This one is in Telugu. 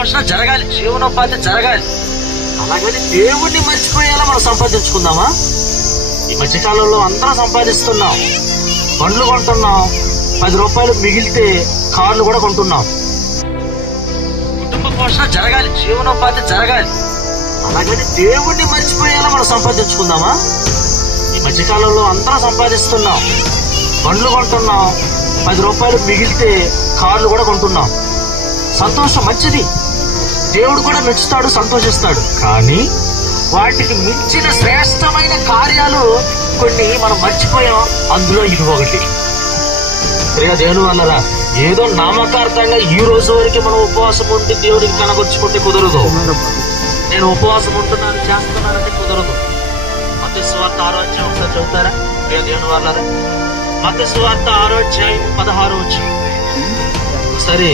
పోషణ జరగాలి, జీవనోపాధి జరగాలి. అలాగని దేవుణ్ణి మర్చిపోయేలా మనం సంపాదించుకుందామా? ఈ మధ్యకాలంలో అందరం సంపాదిస్తున్నాం, బండ్లు కొంటున్నాం, 10 రూపాయలు మిగిలితే కార్లు కూడా కొంటున్నాం. కుటుంబ పోషణ జరగాలి, జీవనోపాధి జరగాలి. అలాగని దేవుణ్ణి మర్చిపోయేలా మనం సంపాదించుకుందామా? ఈ మధ్యకాలంలో అందరం సంపాదిస్తున్నాం, బండ్లు కొంటున్నాం, 10 రూపాయలు మిగిలితే కార్లు కూడా కొంటున్నాం. సంతోషం మంచిది, దేవుడు కూడా మెచ్చుతాడు, సంతోషిస్తాడు. కానీ వాటికి మించిన శ్రేష్టమైన కార్యాలు కొన్ని మనం మర్చిపోయాం. అందులో ఇది ఒకటి. ప్రియ దేవుని వల్లరా, ఏదో నామకార్థంగా ఈ రోజు వరకు మనం ఉపవాసం ఉండి దేవుడికి కనబరుచుకుంటే కుదరదు. నేను ఉపవాసం ఉంటున్నాను, చేస్తున్నానంటే కుదరదు. మత్తయి సువార్త 6వ అధ్యాయం ఒకసారి చదువుతారా? ప్రియ దేవుని వల్లరా, మత్తయి సువార్త 6వ అధ్యాయం 16వ వచనం ఒకసారి